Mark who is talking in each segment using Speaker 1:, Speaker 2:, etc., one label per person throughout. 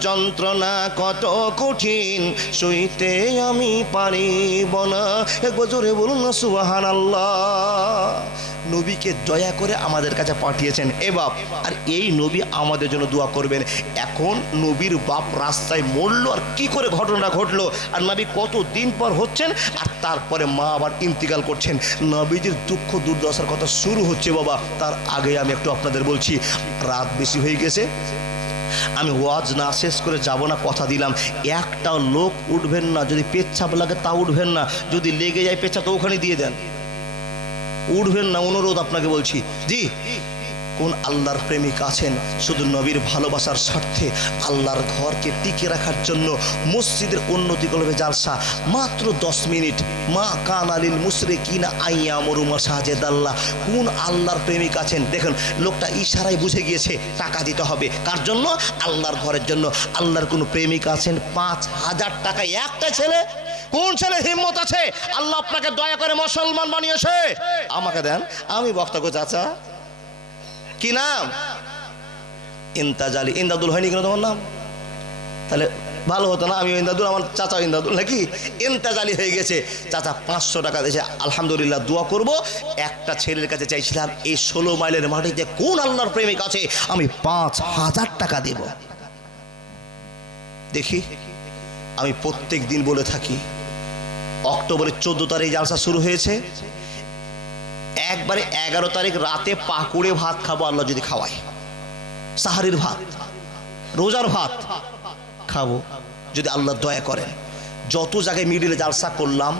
Speaker 1: যন্ত্রণা কত কঠিন, সইতে আমি পারিব না। একবার জোরে বলুন না সুবাহান আল্লাহ নবীকে দয়া করে আমাদের কাছে পাঠিয়েছেন, এ বাপ। আর এই নবী আমাদের জন্য দোয়া করবেন। এখন নবীর বাপ রাস্তায় মরল, আর কি করে ঘটনা ঘটলো? আর নবী কত দিন পর হচ্ছেন, আর তারপরে মা আবার ইন্তিকাল করছেন। নবীজির দুঃখ দুর্দশার কথা শুরু হচ্ছে, বাবা। তার আগে আমি একটু আপনাদের বলছি, রাত বেশি হয়ে গেছে। আমি ওয়াজ না শেষ করে যাব না কথা দিলাম। একটাও লোক উঠবেন না, যদি পেচ্ছাপ লাগে তা উঠবেন না, যদি লেগে যায় পেচ্ছাপ তো ওখানে দিয়ে দেন। উঠবেন না, অনুরোধ আপনাকে বলছি। জি? কোন আল্লাহর প্রেমিক আছেন, শুধু নবীর ভালোবাসার স্বার্থে আল্লাহর ঘরকে টিকে রাখার জন্য মসজিদের উন্নতি করবে জালসা। মাত্র দশ মিনিট। মা কান আলিল মুসরে কিনা আইয়া মরুমা সাজেদ আল্লাহ কোন আল্লাহর প্রেমিক আছেন? দেখেন, লোকটা ইশারায় বুঝে গিয়েছে, টাকা দিতে হবে। কার জন্য? আল্লাহর ঘরের জন্য। আল্লাহর কোনো প্রেমিক আছেন? পাঁচ হাজার টাকা একটা ছেলে? কোন ছেলে হিম্মত আছে? আল্লাহ আপনাকে দয়া করে মুসলমান বানিয়েছে। আমাকে দেন, আমি বক্তব্য চাচা। কি নাম? ইন্তাজালি। ইন্দাদুল হয়নি কেন তোমার নাম? তাহলে ভালো হতো না আমি ইন্দাদুল, আমার চাচা ইন্দাদুল, নাকি? ইন্তাজালি হয়ে গেছে। চাচা পাঁচশো টাকা দিয়েছে। আলহামদুলিল্লাহ, দোয়া করব। একটা ছেলের কাছে চাইছিলাম, এই ষোলো মাইলের মাটিতে কোন আল্লাহর প্রেমিক আছে? আমি পাঁচ হাজার টাকা দেব। দেখি, আমি প্রত্যেক দিন বলে থাকি, অক্টোবরের চোদ্দ তারিখ জালসা শুরু হয়েছে। একবারে এগারো তারিখ রাতে পাকুড়ে ভাত খাব আল্লাহ যদি খাওয়ায়। সাহারির ভাত, রোজার ভাত খাব, যদি আল্লাহ দয়া করেন। যত জায়গায় মিডিলে জালসা করলাম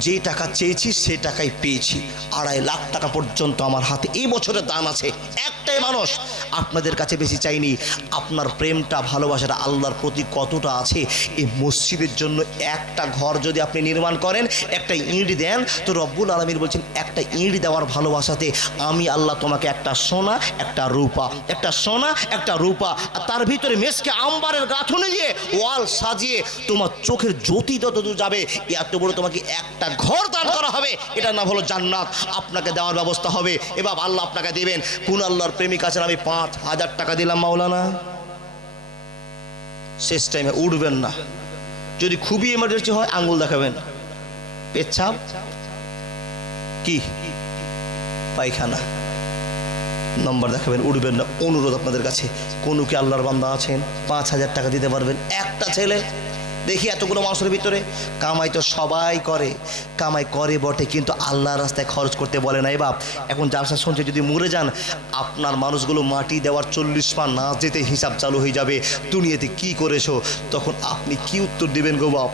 Speaker 1: যে টাকা চেয়েছি সে টাকাই পেয়েছি। আড়াই লাখ টাকা পর্যন্ত আমার হাতে। এই বছরের দান আছে। একটাই মানুষ। আপনাদের কাছে বেশি চাইনি। আপনার প্রেমটা, ভালোবাসাটা আল্লাহর প্রতি কতটা আছে? এই মসজিদের জন্য একটা ঘর যদি আপনি নির্মাণ করেন, একটা ইঁট দেন, তো রব্বুল আলমীর বলছেন, একটা ইঁট দেওয়ার ভালোবাসাতে আমি আল্লাহ তোমাকে একটা সোনা, একটা রূপা। একটা সোনা, একটা রূপা। আর তার ভিতরে মেসকে আম্বারের গাঁথনে দিয়ে ওয়াল সাজিয়ে তোমার চোখের জ্যোতি যতদূর যাবে, এত বড় তোমাকে একটা ঘর দান করা হবে। এটা নাম হলো জান্নাত। আপনাকে দেওয়ার ব্যবস্থা হবে। এবার আল্লাহ আপনাকে দেবেন, কোন আল্লাহর প্রেমিক আছেন? আমি পাঁচ হাজার টাকা দিলাম মাওলানা। শেষ টাইমে উঠবেন না। যদি খুবই এমার্জেন্সি হয়, আঙ্গুল দেখাবেন। পেচ্ছাপ? কি? পায়খানা। নম্বর দেখাবেন, উঠবেন না। অনুরোধ আপনাদের কাছে। কোনো কি আল্লাহর বান্দা আছেন? পাঁচ হাজার টাকা দিতে পারবেন? একটা ছেলে দেখি এতগুলো মানুষের ভিতরে কামাই তো সবাই করে, কামাই করে বটে, কিন্তু আল্লাহর রাস্তায় খরচ করতে বলে না। এ বাপ, এখন জালসা শুনছে, যদি মরে যান, আপনার মানুষগুলো মাটি দেওয়ার চল্লিশ পা না যেতে হিসাব চালু হয়ে যাবে। দুনিয়াতে কি করেছ? তখন আপনি কি উত্তর দেবেন গো বাপ?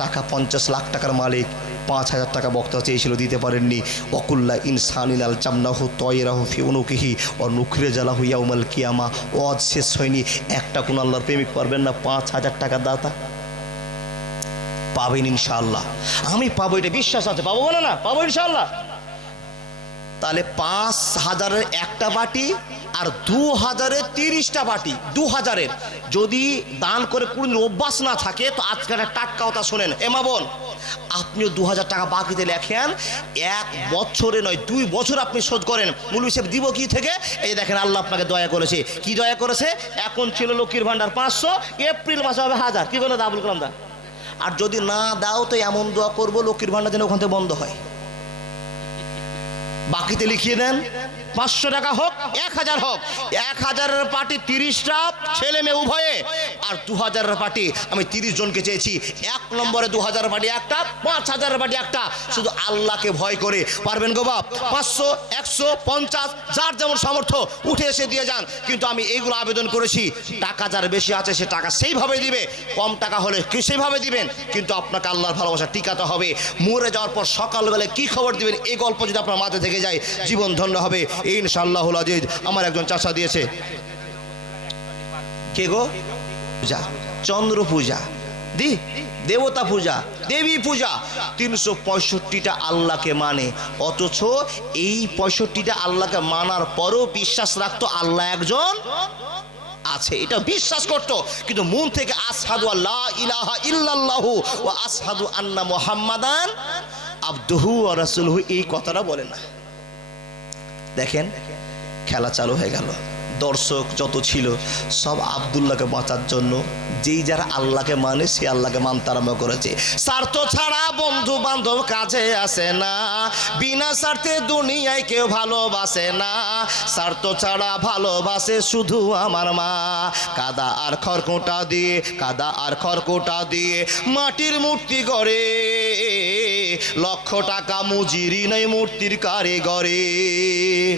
Speaker 1: টাকা পঞ্চাশ লাখ টাকার মালিক, পাঁচ হাজার টাকা বক্তা চেয়েছিল, দিতে পারেননি। অকুল্লা ইনসানিন আল চামনাহু তয়েরাহু ফি অনুকিহি ও নুখরে হইয়া উমাল কিয়ামা। ওয়াজ শেষ হয়নি। একটা কোন আল্লাহর প্রেমিক পারবেন না, পাঁচ হাজার টাকা দাতা। পাবেন ইনশাল্লাহ আমি পাবো, এটা বিশ্বাস আছে। পাবো বলে না? পাবো ইনশাল্লাহ তাহলে পাঁচ হাজারের একটা বাটি আর দু হাজারের তিরিশটা বাটি দু হাজারের যদি দান করে কোনোদিন অভ্যাস না থাকে, তো একটা টাটকা কথা শোনেন। এমা বোন, আপনিও দু হাজার টাকা বাকিতে লেখেন। এক বছরে নয়, দুই বছর আপনি শোধ করেন। মূল হিসেবে দিব কি থেকে? এই দেখেন আল্লাহ আপনাকে দয়া করেছে। কি দয়া করেছে? এখন ছিল লক্ষ্মীর ভান্ডার পাঁচশো, এপ্রিল মাসে হবে হাজার। কি করে দাবুল কালাম দা? আর যদি না দাও তো এমন দোয়া করব লক্ষ্মীর ভান্ডার যেন ওখান থেকে বন্ধ হয়। বাকিতে লিখিয়ে দেন। পাঁচশো টাকা হোক, এক হাজার হোক। এক হাজারের পার্টি তিরিশটা, ছেলে মেয়ে উভয়ে। আর দু হাজারের পার্টি, আমি তিরিশ জনকে চেয়েছি। এক নম্বরে দু হাজার পার্টি একটা, পাঁচ হাজারের পার্টি একটা। শুধু আল্লাহকে ভয় করে, পারবেন গো বাপ? পাঁচশো, একশো, পঞ্চাশ, যার যেমন সামর্থ্য, উঠে এসে দিয়ে যান। কিন্তু আমি এইগুলো আবেদন করেছি, টাকা যার বেশি আছে, সে টাকা সেইভাবে দিবে। কম টাকা হলে সেইভাবে দিবেন? কিন্তু আপনাকে আল্লাহর ভালোবাসা টিকাতে হবে। মরে যাওয়ার পর সকালবেলায় কি খবর দিবেন? এই গল্প যদি আপনার মাথায় থেকে যায়, জীবন ধন্য হবে। ইনশাআল্লাহ আজিজ, আমার একজন চাষা দিয়েছে। কে গো? পূজা চন্দ্র পূজা দি, দেবতা পূজা, দেবী পূজা। তিনশো পঁয়ষট্টিটা আল্লাহকে মানে অথচ এই পঁয়ষট্টিটা আল্লাহকে মানার পরও বিশ্বাস রাখতো আল্লাহ একজন আছে। এটা বিশ্বাস করতো, কিন্তু মন থেকে আসহাদু আল্লাহ ইলাহা ও আসহাদু আন্না মোহাম্মাদান আব্দুহু ও এই কথাটা বলে না। দেখেন খেলা চালু হয়ে গেল। দর্শক যত ছিল, সব আবদুল্লাহকে বাঁচার জন্য যেই যারা আল্লাহকে মানে সে আল্লাহকে মানতে আরম্ভ করেছে। স্বার্থ ছাড়া বন্ধু বান্ধব কাছে আসে না। বিনা স্বার্থে দুনিয়ায় কেউ ভালোবাসে না। স্বার্থ ছাড়া ভালোবাসে শুধু আমার মা। কাদা আর খড়কোটা দিয়ে, কাদা আর খড়কোটা দিয়ে মাটির মূর্তি গড়ে। লক্ষ টাকা মুজিরি নেই মূর্তির কারিগরে।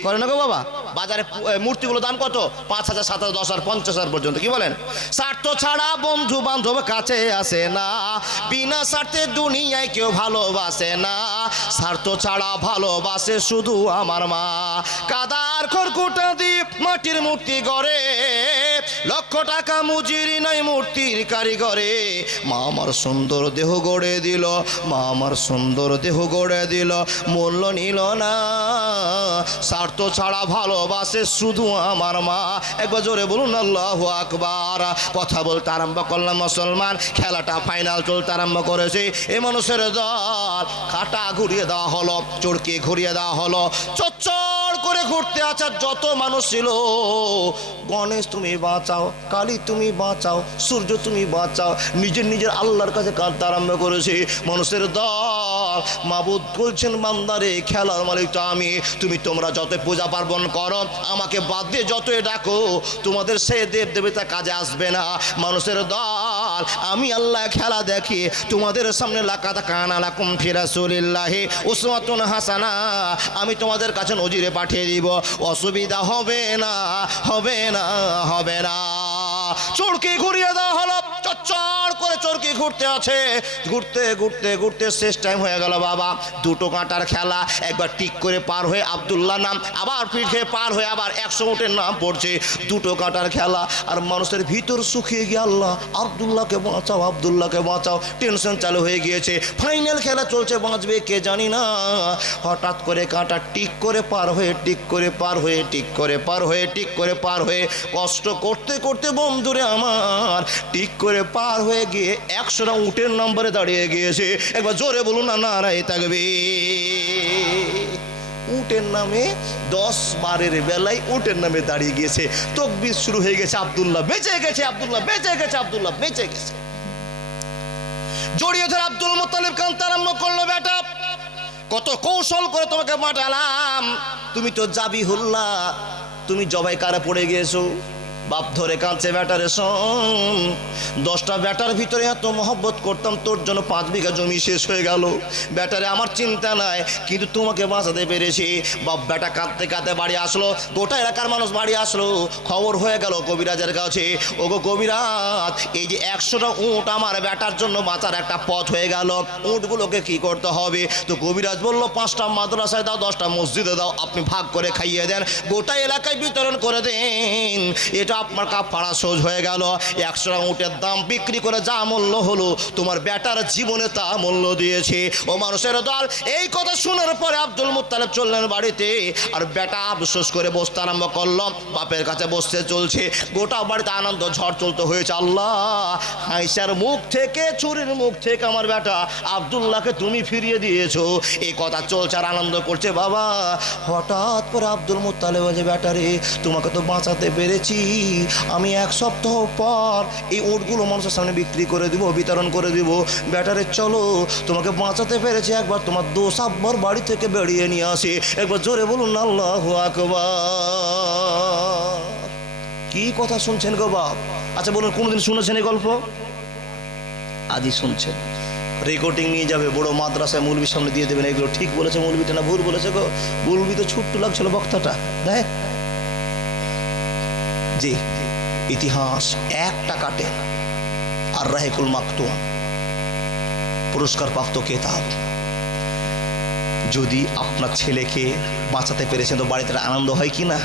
Speaker 1: করে না গো বাবা? বাজারে মূর্তিগুলো দাম কত? পাঁচ হাজার, সাত হাজার, দশ হাজার, পঞ্চাশ হাজার পর্যন্ত। কি বলেন? স্বার্থ ছাড়া বন্ধু বান্ধব কাছে আসে না। বিনা স্বার্থে দুনিয়ায় কেউ ভালোবাসে না। স্বার্থ ছাড়া ভালোবাসে শুধু আমার মা। কাদার খড়কুটা দ্বীপ মাটির মূর্তি গড়ে লক্ষ টাকা মুজিরি নাই মূর্তির কারিগরে। মা আমার সুন্দর দেহ গড়ে দিল, মা আমার সুন্দর দেহ গড়ে দিল, মূল্য নিল না। স্বার্থ ছাড়া ভালোবাসে শুধু আমার মা। একবার জোরে বলুন, আল্লাহ আকবার। কথা বলতে আরম্ভ করলাম মুসলমান, খেলাটা ফাইনাল চলতে আরম্ভ করেছে। এ মানুষের দল কাটা ঘুরিয়ে দেওয়া হলো চড়কে ঘুরিয়ে দেওয়া হলো। চচ্চড় করে ঘুরতে আসার যত মানুষ ছিল। গণেশ তুমি বাঁচাও, কালী তুমি বাঁচাও, সূর্য তুমি বাঁচাও, নিজের নিজের আল্লাহর কাছে কাঁদতে আরম্ভ করেছে। মানুষের দল মাবুদ বলছেন, বান্দারে, খেলার মালিক তো আমি। তুমি তোমরা যত পূজা পার্বণ করো, আমাকে বাদ দিয়ে যতই ডাকো, তোমাদের সে দেব দেবতা কাজে আসবে না। মানুষের দল, আমি আল্লাহ খেলা দেখি। তোমাদের সামনে লাকাত কানা লাকুম ফিরাসুলিল্লাহি উসমাতুন হাসানা। আমি তোমাদের কাছে নজিরে পাঠিয়ে দিব। অসুবিধা হবে না হবে না হবে না। চোরকে ঘুরিয়ে দেওয়া হলো। চোরকে ঘুরতে আছে। ঘুরতে ঘুরতে ঘুরতে শেষ টাইম হয়ে গেল বাবা। দুটো কাঁটার খেলা, একবার টিক করে পার হয়ে আবদুল্লাহ নাম, আবার পিঠে পার হয়ে আবার একশো উঠের নাম পড়ছে। দুটো কাঁটার খেলা, আর মানুষের ভিতর শুকিয়ে গিয়ে আল্লাহ, আবদুল্লাহকে বাঁচাও আবদুল্লাহকে বাঁচাও। টেনশন চালু হয়ে গিয়েছে। ফাইনাল খেলা চলছে, বাঁচবে কে জানি না। হঠাৎ করে কাঁটা টিক করে পার হয়ে টিক করে পার হয়ে টিক করে পার হয়ে টিক করে পার হয়ে, কষ্ট করতে করতে বন্ধুরে আমার টিক করে পার হয়ে গিয়ে একশোটা উটের নম্বরে দাঁড়িয়ে গিয়েছে। একবার জোরে বলুন না নারাই থাকবে উটের নামে দশ বারের বেলায় উটের নামে দাঁড়িয়ে গিয়েছে। তকবির শুরু হয়ে গেছে, আবদুল্লাহ বেঁচে গেছে, আবদুল্লাহ বেঁচে গেছে, আব্দুল্লাহ বেঁচে গেছে। জড়িয়ে ধরে আব্দুল মোতালিব কান্তা আরম্ভ করল বেটা কত কৌশল করে তোমাকে মাঠালাম তুমি তো যাবি হুল্লা তুমি জবাই কারে পড়ে গিয়েছো। বাপ ধরে কাঁদছে ব্যাটারে শোন দশটা ব্যাটার ভিতরে এত মহব্বত করতাম, তোর জন্য পাঁচ বিঘা জমি শেষ হয়ে গেল। ব্যাটারে আমার চিন্তা নাই, কিন্তু তোমাকে বাঁচাতে পেরেছি। বাপ ব্যাটা কাঁদতে কাঁদতে বাড়ি আসলো, গোটা এলাকার মানুষ বাড়ি আসলো। খবর হয়ে গেল কবিরাজের কাছে, ওগো কবিরাজ, এই যে একশোটা উঁট আমার ব্যাটার জন্য বাঁচার একটা পথ হয়ে গেল। উঁটগুলোকে কি করতে হবে? তো কবিরাজ বলল, পাঁচটা মাদ্রাসায় দাও, দশটা মসজিদে দাও, আপনি ভাগ করে খাইয়ে দেন। গোটা এলাকায় বিতরণ করে দেন। এটা কাপ পাড়া সোজ হয়ে গেল। একশো টাকা উঁটের দাম বিক্রি করে যা মূল্য হলো, তোমার ব্যাটার জীবনে তা মূল্য দিয়েছে। ও মানুষের দল, এই কথা শোনার পরে আব্দুল মুত্তালেব চললেন বাড়িতে। আর বেটা আফসোস করে বসতে আরম্ভ করল, বাপের কাছে বসতে চলছে। গোটা বাড়িতে আনন্দ, ঝড় চলতে হয়েছে, আল্লাহ। হাইসার মুখ থেকে, চুরির মুখ থেকে আমার বেটা আবদুল্লাহকে তুমি ফিরিয়ে দিয়েছ। এই কথা চলছে আর আনন্দ করছে বাবা। হঠাৎ করে আব্দুল মুত্তালেব বলছে বেটারে তোমাকে তো বাঁচাতে পেরেছি। আমি এক সপ্তাহ পর এই ওটগুলো মানুষের সামনে বিক্রি করে দিব বিতরণ করে দিব। ব্যাটারে চলো তোমাকে বাঁচাতে পেরেছি। একবার তোমার দোষ আব্বার বাড়ি থেকে বেরিয়ে নিয়ে আসি। একবার জোরে বলুন আল্লাহ আকবার। কি কথা শুনছেন গো বাপ? আচ্ছা বলুন কোনোদিন শুনেছেন এই গল্প? আজই শুনছেন। রেকর্ডিং নিয়ে যাবে বড় মাদ্রাসায় মৌলবির সামনে দিয়ে দেবেন। এগুলো ঠিক বলেছে মৌলবিটা না? ভুল বলেছে গো? মৌলবি তো ছোট্ট লাগছিল বক্তাটা। দেখ। জি ইতিহাস একটা কাটে আর রাহেকুল মাকতুম পুরস্কার প্রাপ্ত কেতাব যদি আপনার ছেলেকে বাঁচাতে পেরেছেন তো বাড়িতে আনন্দ হয় কি না?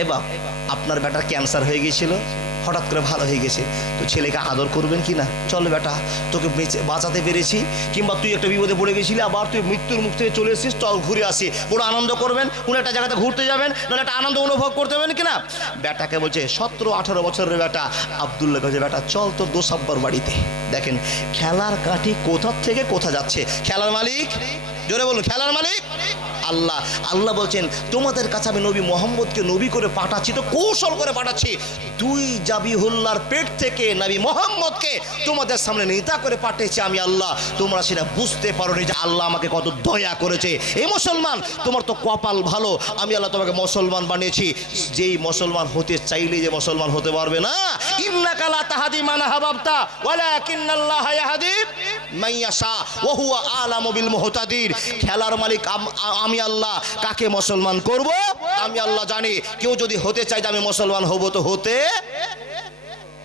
Speaker 1: এ বাপ, আপনার বেটার ক্যান্সার হয়ে গিয়েছিল? হঠাৎ করে ভালো হয়ে গেছে। তো ছেলেকে আদর করবেন কি না? চল বেটা, তোকে বেঁচে, বাঁচাতে পেরেছি। কিংবা তুই একটা বিপদে পড়ে গেছিলি, আবার তুই মৃত্যুর মুখ থেকে চলে এসেছিস, চল ঘুরে আসি। বড় আনন্দ করবেন? কোনো একটা জায়গাতে ঘুরতে যাবেন? নাহলে একটা আনন্দ অনুভব করতে হবেন কিনা? বেটাকে বলছে, সতেরো, আঠারো বছরের বেটা। আবদুল্লাহ বলছে, বেটা, চল তোর দোসাব্বার বাড়িতে। দেখেন, খেলার কাঠি কোথা থেকে কোথা যাচ্ছে? খেলার মালিক? জোরে বলুন, খেলার মালিক? আল্লাহ। আল্লাহ বলছেন, তোমাদের কাছে আমি নবী মোহাম্মদকে নবী করে পাঠাচ্ছি। তো কৌশল করে পাঠাচ্ছি। দুই জাবিহুল্লার পেট থেকে নবী মোহাম্মদকে তোমাদের সামনে নেতা করে পাঠিয়েছি আমি আল্লাহ। তোমরা সেটা বুঝতে পারো যে আল্লাহ আমাকে কত দয়া করেছে। এই মুসলমান, তোমার তো কপাল ভালো। আমি আল্লাহ তোমাকে মুসলমান বানিয়েছি। যেই মুসলমান হতে চাইলে যে মুসলমান হতে পারবে না। ইন্নাকা লা তাহাদি মান হাবাবতা ওয়ালাকিন্নাল্লাহ ইয়াহদি মান ইয়াশা ওয়া হুয়া আলামু বিল মুহতাদির। খেলার মালিক আম- আমি আল্লাহ কাকে মুসলমান করব? আমি আল্লাহ জানি। কেউ যদি হতে চায় যে আমি মুসলমান হব তো হতে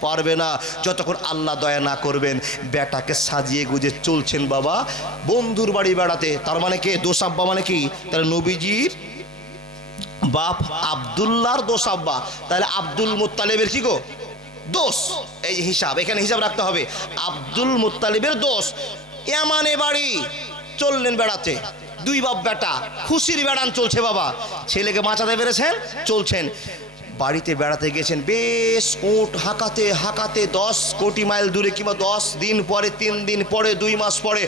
Speaker 1: পারবে না। যতক্ষণ আল্লাহ দয়া না করবেন, বেটাকে সাজিয়ে গুজে চলছেন বাবা। বন্ধুর বাড়ি বেড়াতে। তার মানে কে? দোসাব্বা মানে কি? তাহলে নবীজির বাপ আবদুল্লাহর দোষ আব্বা তাহলে আব্দুল মুত্তালিবের কি গো? দোষ। এই হিসাব, এখানে হিসাব রাখতে হবে। আব্দুল মুত্তালিবের দোষ। এমানে বাড়ি। চললেন বেড়াতে। দুই বাপ বেটা। খুশির বেড়ান চলছে বাবা। ছেলেকে বাঁচাতে পেরেছেন, চলছেন। বাড়িতে বেড়াতে গেছেন বেশ উঁট হাঁকাতে হাঁকাতে দশ কোটি মাইল দূরে কিংবা দশ দিন পরে, তিন দিন পরে, দুই মাস পরে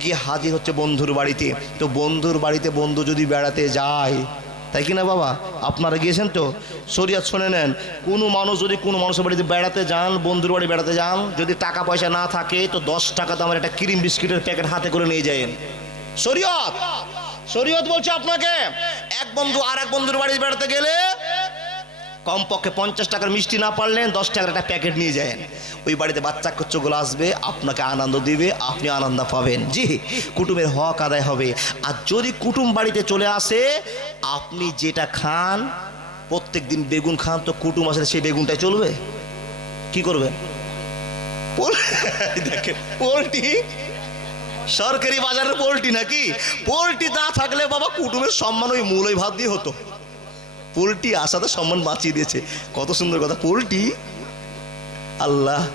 Speaker 1: গিয়ে হাজির হচ্ছে বন্ধুর বাড়িতে। তো বন্ধুর বাড়িতে বন্ধু যদি বেড়াতে যায়, তাই কি না বাবা? আপনারা গিয়েছেন তো? শরিয়াত শুনে নেন, কোনো মানুষ যদি কোনো মানুষের বাড়িতে বেড়াতে যান, বন্ধুর বাড়ি বেড়াতে যান, যদি টাকা পয়সা না থাকে, তো দশ টাকা দামের একটা ক্রিম বিস্কিটের প্যাকেট হাতে করে নিয়ে যায়েন। শরিয়ত। শরিয়ত বলছে আপনাকে, এক বন্ধু আর এক বন্ধুর বাড়ি বেড়াতে গেলে কমপক্ষে পঞ্চাশ টাকার মিষ্টি না পারলেন দশ টাকার একটা প্যাকেট নিয়ে যান। ওই বাড়িতে বাচ্চা কচ্চগুলো আসবে, আপনাকে আনন্দ দিবে, আপনি আনন্দ পাবেন। জি, কুটুমের হক আদায় হবে। আর যদি কুটুম বাড়িতে চলে আসে, আপনি যেটা খান প্রত্যেক দিন বেগুন খান, তো কুটুম আসলে সেই বেগুনটাই চলবে? কি করবেন দেখেন, পোলট্রি সরকারি বাজারের পোলট্রি নাকি? পোলট্রি না থাকলে বাবা কুটুমের সম্মান ওই মূল ওই ভাত দিয়ে হতো। পোলট্রি আসাতে সম্মান বাঁচিয়ে দিয়েছে। কত সুন্দর কথা, পোলট্রি? আল্লাহ,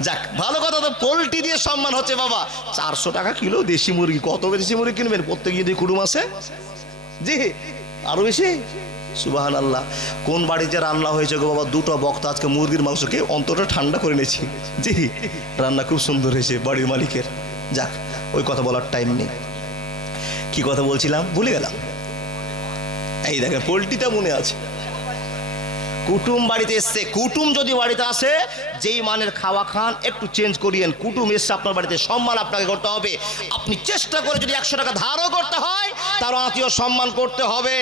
Speaker 1: যাক, ভালো কথা তো, পোলট্রি দিয়ে সম্মান হচ্ছে বাবা। চারশো টাকা কিলো দেশি মুরগি, কত দেশি মুরগি কিনবেন? প্রত্যেক যদি কুটুম আসে? জি, আরও বেশি? সুবাহান আল্লাহ কোন বাড়িতে রান্না হয়েছে গো বাবা? দুটো বক্তা আজকে মুরগির মাংসকে অন্তরটা ঠান্ডা করে নিয়েছি। জি, রান্না খুব সুন্দর হয়েছে বাড়ির মালিকের। যাক ওই কথা বলার টাইম নেই। কি কথা বলছিলাম? ভুলে গেলাম। এই দেখেন, পোলট্রিটা মনে আছে। কুটুম বাড়িতে এসছে। কুটুম যদি বাড়িতে আসে, যেই মানের খাওয়া খান, একটু চেঞ্জ করিয়েন। কুটুম এসছে আপনার বাড়িতে সম্মান আপনাকে করতে হবে। আপনি চেষ্টা করে যদি একশো টাকা ধারও করতে হয়, তার আত্মীয় সম্মান করতে হবে।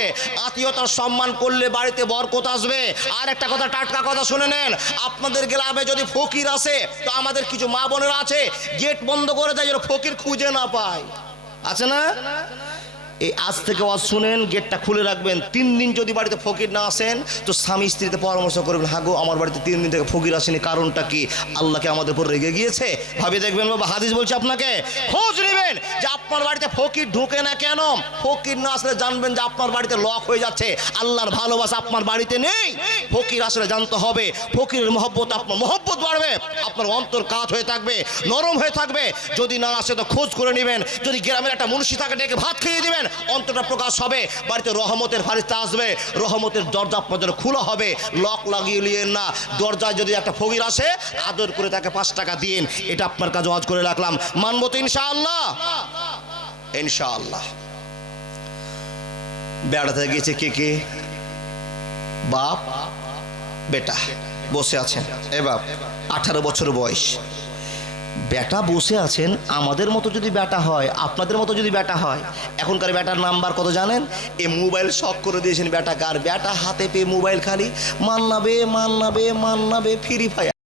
Speaker 1: আত্মীয়তার সম্মান করলে বাড়িতে বরকত আসবে। আর একটা কথা, টাটকা কথা শুনে নেন। আপনাদের গ্রামে যদি ফকির আসে, তো আমাদের কিছু মা বোনেরা আছে, গেট বন্ধ করে দেয়, যেন ফকির খুঁজে না পায়। আছে না? এই আজ থেকে ওয়াজ শুনেন, গেটটা খুলে রাখবেন। তিন দিন যদি বাড়িতে ফকির না আসেন, তো স্বামী স্ত্রীতে পরামর্শ করবেন, হাগো, আমার বাড়িতে তিন দিন থেকে ফকির আসেনি, কারণটা কি? আল্লাহকে আমাদের উপর রেগে গিয়েছে? ভাবে, দেখবেন বাবা, হাদিস বলছে আপনাকে, খোঁজ নেবেন যে আপনার বাড়িতে ফকির ঢুকে না কেন? ফকির না আসলে জানবেন যে আপনার বাড়িতে লক হয়ে যাচ্ছে। আল্লাহর ভালোবাসা আপনার বাড়িতে নেই। ফকির আসলে জানতে হবে, ফকিরের মহব্বত আপনার মহব্বত বাড়বে, আপনার অন্তর কাত হয়ে থাকবে, নরম হয়ে থাকবে। যদি না আসে, তো খোঁজ করে নেবেন। যদি গ্রামের একটা মনুষ্য থাকে, ডেকে ভাত খেয়ে দিবেন। অন্তরটা প্রকাশ হবে। বাড়িতে রহমতের ফারিস্তা আসবে। রহমতের দরজা আপনাদের খোলা হবে। লক লাগিয়ে না। দরজায় যদি একটা ফকির আসে, আদর করে তাকে পাঁচ টাকা দিন এটা আপনার কাছে ওয়াজ করে রাখলাম। মানবো তো ইনশাআল্লাহ। ইনশাআল্লাহ। বেড়াতে গেছে কে কে? বাপ, বেটা। বসে আছেন। এ বাপ, আঠারো বছর বয়স। বেটা বসে আছেন, আমাদের মতো যদি ব্যাটা হয়, আপনাদের মতো যদি ব্যাটা হয়, এখনকার ব্যাটার নাম্বার কত জানেন? এ মোবাইল শখ করে দিয়েছেন ব্যাটা কার বেটা হাতে পেয়ে মোবাইল খালি, মান্নাবে মান্নাবে মান্নাবে, ফ্রি ফায়ার।